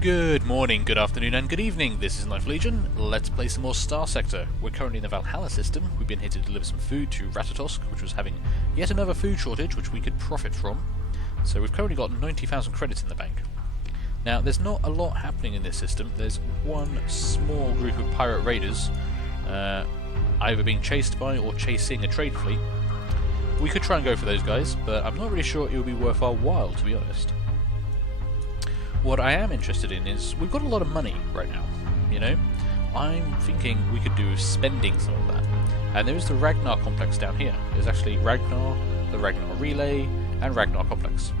Good morning, good afternoon, and good evening. This is Life Legion. Let's play some more Starsector. We're currently in the Valhalla system. We've been here to deliver some food to Ratatosk, which was having yet another food shortage, which we could profit from. So we've currently got 90,000 credits in the bank. Now, there's not a lot happening in this system. There's one small group of pirate raiders, either being chased by or chasing a trade fleet. We could try and go for those guys, but I'm not really sure it would be worth our while, to be honest. What I am interested in is, we've got a lot of money right now, you know? I'm thinking we could do spending some of that. And there is the Ragnar complex down here. There's actually Ragnar, the Ragnar Relay, and Ragnar complex.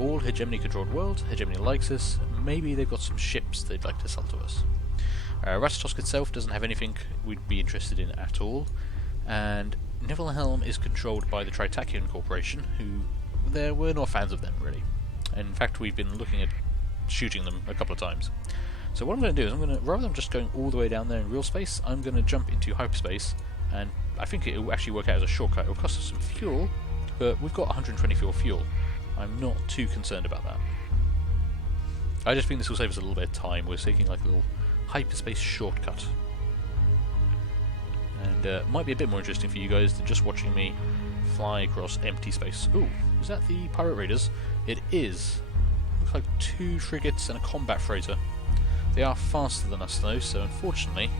All hegemony controlled worlds. Hegemony likes us. Maybe they've got some ships they'd like to sell to us. Ratatosk itself doesn't have anything we'd be interested in at all. And Niflheim is controlled by the Tritakian Corporation, who we're not fans of them, really. In fact, we've been looking at shooting them a couple of times. So what I'm going to do is rather than just going all the way down there in real space, I'm going to jump into hyperspace, and I think it will actually work out as a shortcut. It will cost us some fuel, but we've got 124 fuel. I'm not too concerned about that. I just think this will save us a little bit of time. We're taking like a little hyperspace shortcut. And might be a bit more interesting for you guys than just watching me fly across empty space. Ooh, is that the pirate raiders? It is. Looks like 2 frigates and a combat freighter. They are faster than us though, so unfortunately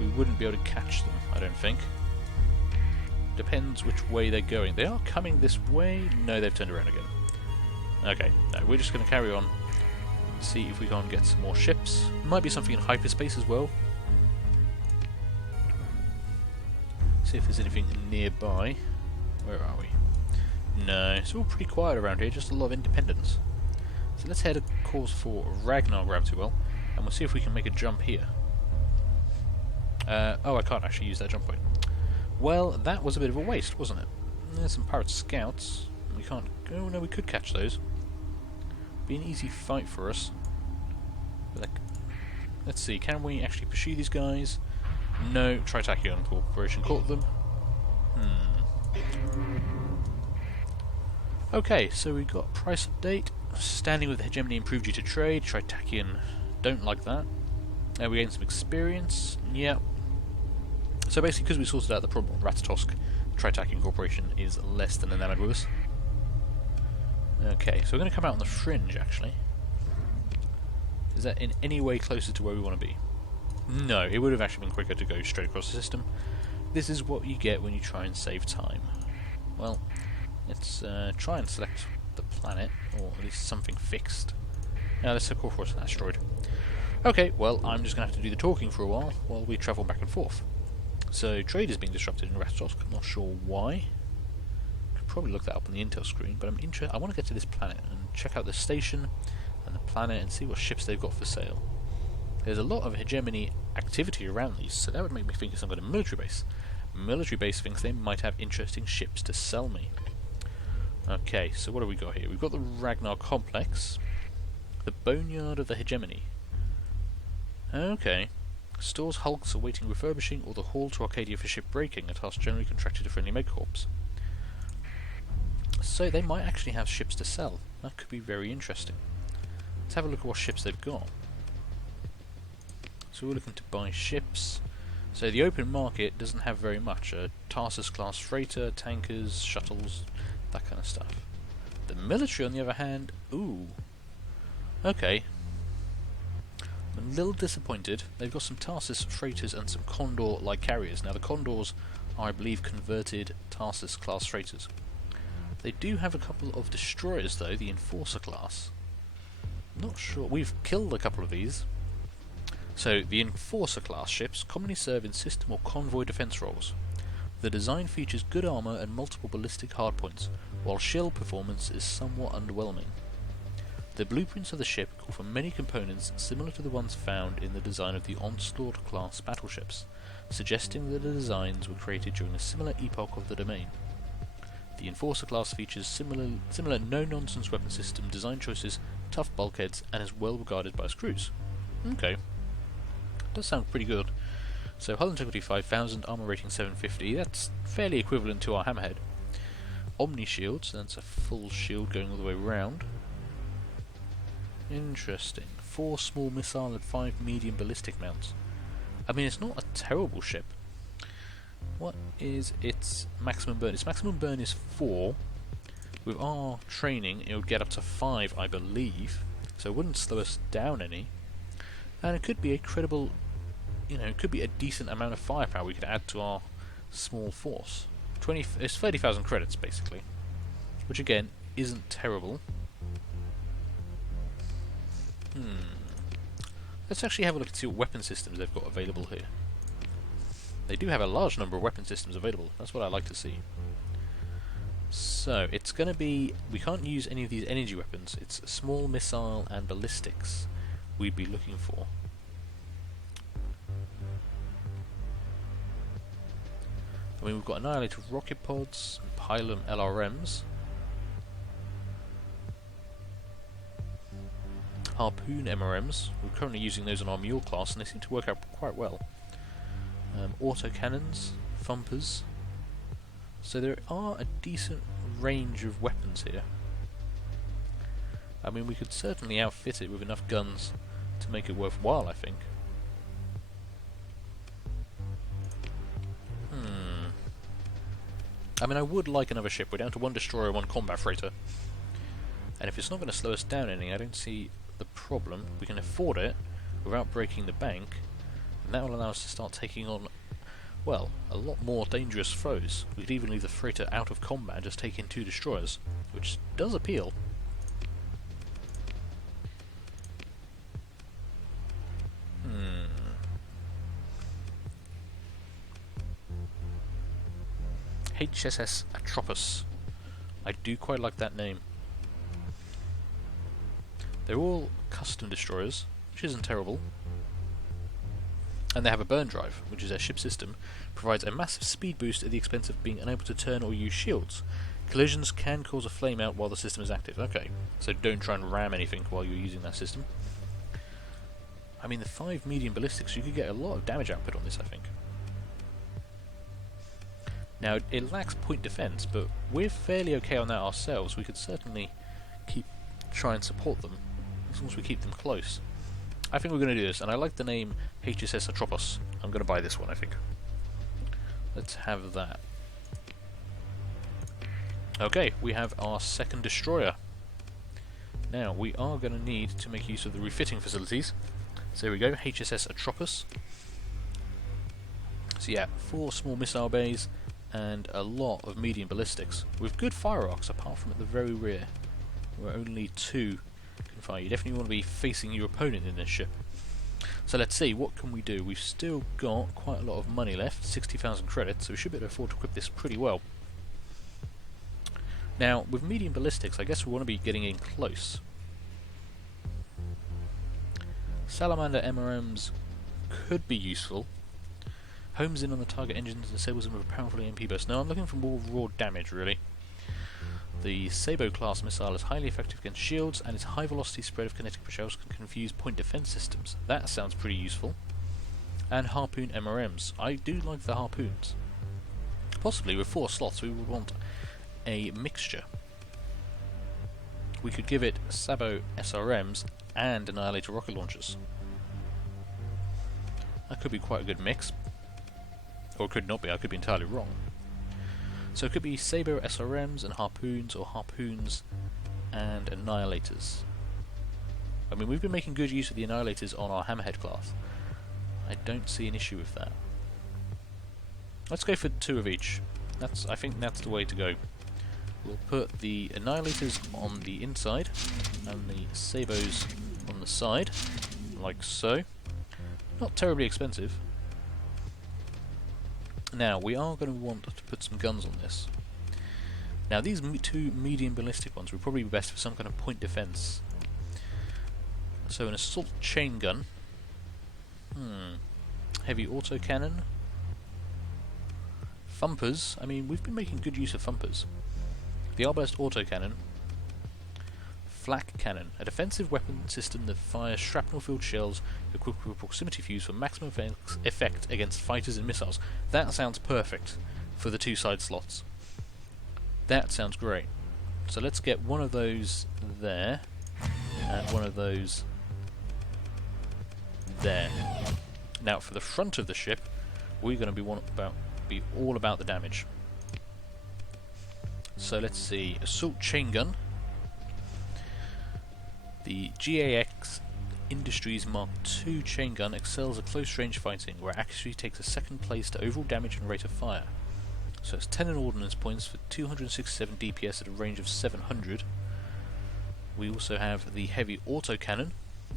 we wouldn't be able to catch them, I don't think. Depends which way they're going. They are coming this way. No, they've turned around again. Okay, no, we're just going to carry on. See if we can't get some more ships. Might be something in hyperspace as well. See if there's anything nearby. Where are we? No, it's all pretty quiet around here, just a lot of independence. So let's head a course for Ragnar Gravity Well, and we'll see if we can make a jump here. Oh, I can't actually use that jump point. Well, that was a bit of a waste, wasn't it? There's some pirate scouts. We can't... Oh, no, we could catch those. Be an easy fight for us. But let's see, can we actually pursue these guys? No, Tritakian Corporation caught them. Okay, so we got price update. Standing with the hegemony improved due to trade. Tritakian don't like that. We gained some experience. Yeah. So basically, because we sorted out the problem with Ratatosk, Tritakian Corporation is less than enamored with us. Okay, so we're going to come out on the fringe, actually. Is that in any way closer to where we want to be? No, it would have actually been quicker to go straight across the system. This is what you get when you try and save time. Well, let's try and select the planet, or at least something fixed. Now let's go for an asteroid. Okay, well, I'm just going to have to do the talking for a while we travel back and forth. So, trade is being disrupted in Ratatosk. I'm not sure why. Could probably look that up on the intel screen, but I want to get to this planet and check out the station and the planet and see what ships they've got for sale. There's a lot of hegemony activity around these, so that would make me think of some kind of military base. Military base thinks they might have interesting ships to sell me. Okay, so what have we got here? We've got the Ragnar complex, the boneyard of the hegemony. Okay. Stores hulks awaiting refurbishing, or the hall to Arcadia for ship breaking, a task generally contracted to friendly megacorps. So they might actually have ships to sell. That could be very interesting. Let's have a look at what ships they've got. So we're looking to buy ships. So the open market doesn't have very much. Tarsus class freighter, tankers, shuttles, that kind of stuff. The military, on the other hand, ooh. Okay. I'm a little disappointed. They've got some Tarsus freighters and some Condor-like carriers. Now the Condors are, I believe, converted Tarsus class freighters. They do have a couple of destroyers though, the Enforcer class. Not sure. We've killed a couple of these. So the Enforcer class ships commonly serve in system or convoy defense roles. The design features good armor and multiple ballistic hardpoints, while shell performance is somewhat underwhelming. The blueprints of the ship call for many components similar to the ones found in the design of the Onslaught class battleships, suggesting that the designs were created during a similar epoch of the domain. The Enforcer class features similar no-nonsense weapon system, design choices, tough bulkheads, and is well regarded by its crews. Okay. Does sound pretty good. So hull integrity 5000, armor rating 750, that's fairly equivalent to our Hammerhead. Omni shields, that's a full shield going all the way around. Interesting. 4 small missile and 5 medium ballistic mounts. I mean, it's not a terrible ship. What is its maximum burn? Its maximum burn is 4. With our training, it would get up to 5, I believe. So it wouldn't slow us down any. And it could be a credible, it could be a decent amount of firepower we could add to our small force. It's 30,000 credits, basically. Which, again, isn't terrible. Let's actually have a look and see what weapon systems they've got available here. They do have a large number of weapon systems available. That's what I like to see. So, it's going to be... We can't use any of these energy weapons. It's small missile and ballistics we'd be looking for. I mean, we've got Annihilator rocket pods, Pylum LRMs, Harpoon MRMs. We're currently using those on our Mule class, and they seem to work out quite well. Autocannons, Thumpers. So there are a decent range of weapons here. I mean, we could certainly outfit it with enough guns to make it worthwhile, I think. I mean, I would like another ship. We're down to 1 destroyer, 1 combat freighter. And if it's not going to slow us down any, I don't see the problem. We can afford it without breaking the bank, and that will allow us to start taking on, well, a lot more dangerous foes. We could even leave the freighter out of combat and just take in 2 destroyers, which does appeal. HSS Atropos. I do quite like that name. They're all custom destroyers, which isn't terrible. And they have a burn drive, which is their ship system, provides a massive speed boost at the expense of being unable to turn or use shields. Collisions can cause a flame out while the system is active. Okay, so don't try and ram anything while you're using that system. I mean, the 5 medium ballistics, you could get a lot of damage output on this, I think. Now, it lacks point defense, but we're fairly okay on that ourselves. We could certainly try and support them, as long as we keep them close. I think we're going to do this, and I like the name HSS Atropos. I'm going to buy this one, I think. Let's have that. Okay, we have our second destroyer. Now, we are going to need to make use of the refitting facilities. So here we go, HSS Atropos. So yeah, 4 small missile bays, and a lot of medium ballistics, with good fire arcs apart from at the very rear, where only 2 can fire. You definitely want to be facing your opponent in this ship. So let's see, what can we do? We've still got quite a lot of money left, 60,000 credits, so we should be able to afford to equip this pretty well. Now, with medium ballistics, I guess we want to be getting in close. Salamander MRMs could be useful. Homes in on the target engines and disables them with a powerful EMP burst. Now I'm looking for more raw damage, really. The Sabo class missile is highly effective against shields, and its high velocity spread of kinetic projectiles can confuse point defense systems. That sounds pretty useful. And Harpoon MRMs. I do like the Harpoons. Possibly with 4 slots we would want a mixture. We could give it Sabo SRMs and Annihilator rocket launchers. That could be quite a good mix. Or it could not be, I could be entirely wrong. So it could be Sabo SRMs and Harpoons, or Harpoons and Annihilators. I mean, we've been making good use of the Annihilators on our Hammerhead class. I don't see an issue with that. Let's go for 2 of each. I think that's the way to go. We'll put the Annihilators on the inside, and the Sabos on the side, like so. Not terribly expensive. Now, we are going to want to put some guns on this. Now, these 2 medium ballistic ones would probably be best for some kind of point defense. So, an assault chain gun. Heavy autocannon. Thumpers. I mean, we've been making good use of thumpers. The arbalest autocannon. Flak cannon, a defensive weapon system that fires shrapnel-filled shells equipped with a proximity fuse for maximum effect against fighters and missiles. That sounds perfect for the 2 side slots. That sounds great. So let's get one of those there. and one of those there. Now for the front of the ship, we're going to be all about the damage. So let's see, assault chain gun. The GAX Industries Mark II chain gun excels at close range fighting, where accuracy takes a second place to overall damage and rate of fire. So it's 10 in ordnance points for 267 DPS at a range of 700. We also have the heavy autocannon,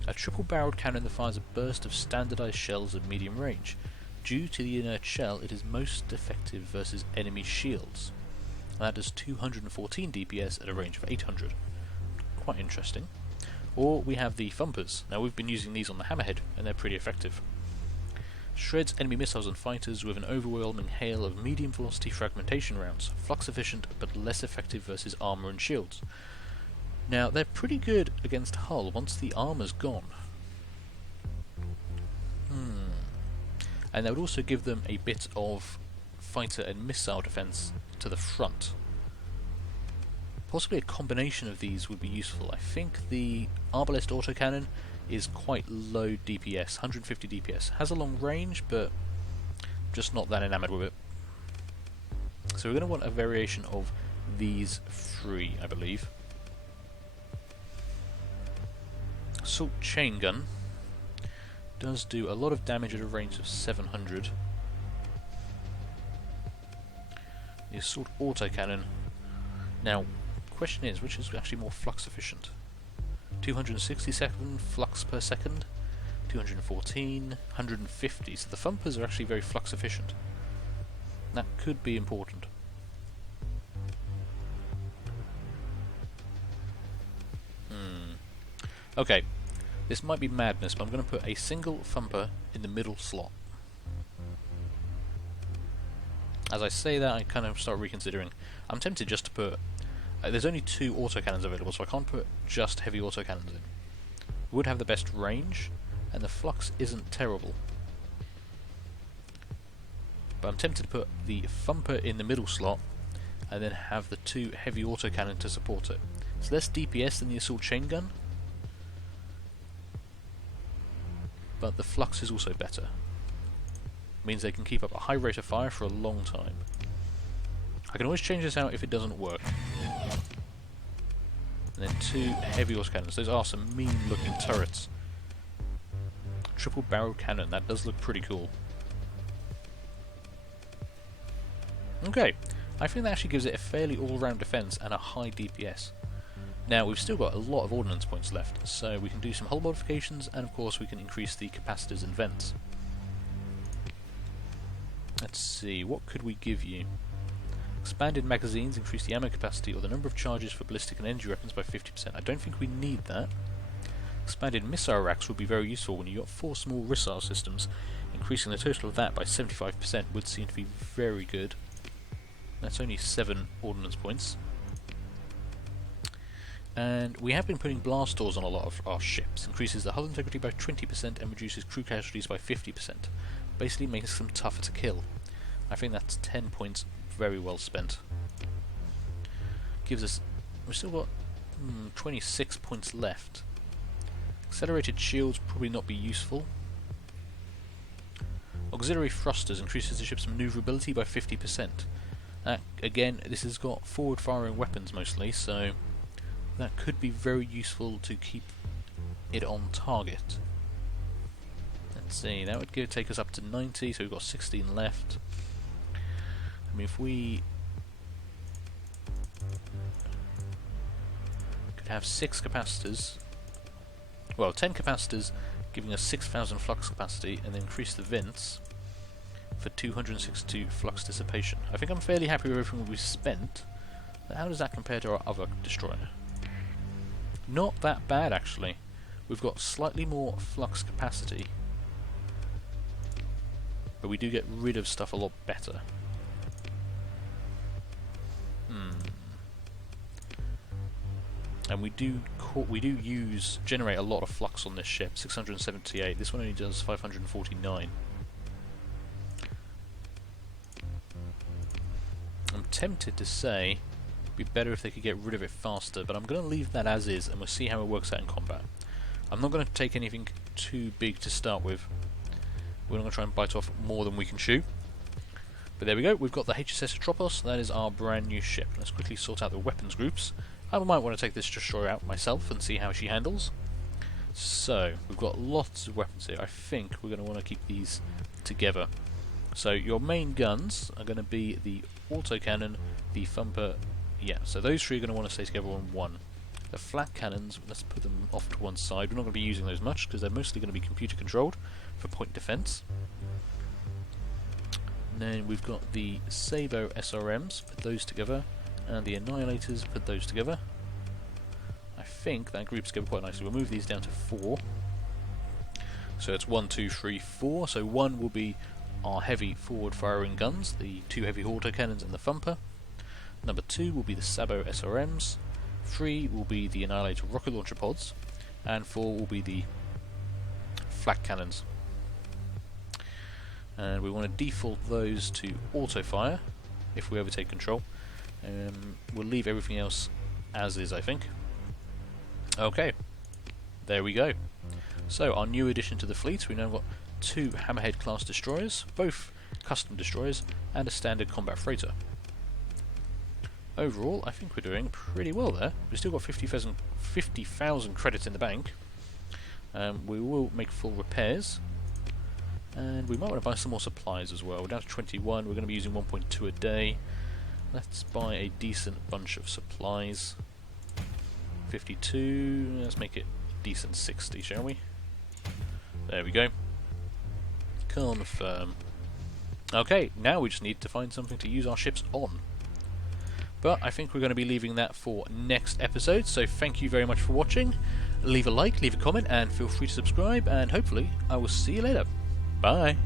a triple-barreled cannon that fires a burst of standardized shells at medium range. Due to the inert shell, it is most effective versus enemy shields. And that does 214 DPS at a range of 800. Quite interesting. Or we have the thumpers. Now we've been using these on the hammerhead, and they're pretty effective. Shreds enemy missiles and fighters with an overwhelming hail of medium velocity fragmentation rounds, flux efficient but less effective versus armour and shields. Now they're pretty good against hull once the armour's gone. And that would also give them a bit of fighter and missile defence to the front. Possibly a combination of these would be useful. I think the arbalest autocannon is quite low DPS, 150 DPS. Has a long range, but just not that enamoured with it. So we're going to want a variation of these three, I believe. Assault chain gun does do a lot of damage at a range of 700. The assault autocannon. Now, question is, which is actually more flux efficient? 267 flux per second, 214, 150. So the thumpers are actually very flux efficient. That could be important. Okay, this might be madness, but I'm going to put a single thumper in the middle slot. As I say that, I kind of start reconsidering. I'm tempted just to put... there's only 2 autocannons available, so I can't put just heavy autocannons in. Would have the best range, and the flux isn't terrible. But I'm tempted to put the thumper in the middle slot, and then have the 2 heavy autocannon to support it. It's less DPS than the assault chain gun, but the flux is also better. Means they can keep up a high rate of fire for a long time. I can always change this out if it doesn't work. And then 2 heavy autocannons. Those are some mean looking turrets. Triple barrel cannon, that does look pretty cool. Okay, I think that actually gives it a fairly all-round defence and a high DPS. Now we've still got a lot of ordnance points left, so we can do some hull modifications, and of course we can increase the capacitors and vents. Let's see, what could we give you? Expanded magazines increase the ammo capacity or the number of charges for ballistic and energy weapons by 50%. I don't think we need that. Expanded missile racks would be very useful when you've got 4 small missile systems. Increasing the total of that by 75% would seem to be very good. That's only 7 ordnance points. And we have been putting blast doors on a lot of our ships. Increases the hull integrity by 20% and reduces crew casualties by 50%. Basically makes them tougher to kill. I think that's 10 points very well spent. Gives us... we've still got 26 points left. Accelerated shields probably not be useful. Auxiliary thrusters increases the ship's manoeuvrability by 50%. Again, this has got forward firing weapons mostly, so that could be very useful to keep it on target. Let's see, that would take us up to 90, so we've got 16 left. I mean, if we could have 6 capacitors, well, 10 capacitors giving us 6,000 flux capacity, and then increase the vents for 262 flux dissipation. I think I'm fairly happy with everything we've spent. But how does that compare to our other destroyer? Not that bad, actually. We've got slightly more flux capacity, but we do get rid of stuff a lot better. And we do generate a lot of flux on this ship, 678. This one only does 549. I'm tempted to say Be better if they could get rid of it faster, but I'm going to leave that as is, and we'll see how it works out in combat. I'm not going to take anything too big to start with. We're not going to try and bite off more than we can chew. But there we go, we've got the HSS Atropos. That is our brand new ship. Let's quickly sort out the weapons groups. I might want to take this destroyer out myself and see how she handles. So, we've got lots of weapons here. I think we're going to want to keep these together. So, your main guns are going to be the autocannon, the thumper. Yeah, so those three are going to want to stay together on one. The flat cannons, let's put them off to one side. We're not going to be using those much because they're mostly going to be computer controlled for point defense. And then we've got the Sabo SRMs, put those together, and the Annihilators, put those together. I think that groups together quite nicely. We'll move these down to 4. So it's 1, 2, 3, 4. So 1 will be our heavy forward firing guns, the 2 heavy autocannons and the thumper. Number 2 will be the Sabo SRMs. 3 will be the Annihilator rocket launcher pods, and 4 will be the flak cannons. And we want to default those to auto fire if we ever take control. We'll leave everything else as is, I think. Okay, there we go. So our new addition to the fleet, we now got 2 Hammerhead class destroyers, both custom destroyers, and a standard combat freighter. Overall, I think we're doing pretty well there. We've still got 50,000 credits in the bank. We will make full repairs, and we might want to buy some more supplies as well. We're down to 21. We're going to be using 1.2 a day. Let's buy a decent bunch of supplies. 52. Let's make it a decent 60, shall we? There we go. Confirm. Okay, now we just need to find something to use our ships on. But I think we're going to be leaving that for next episode, so thank you very much for watching. Leave a like, leave a comment, and feel free to subscribe, and hopefully I will see you later. Bye!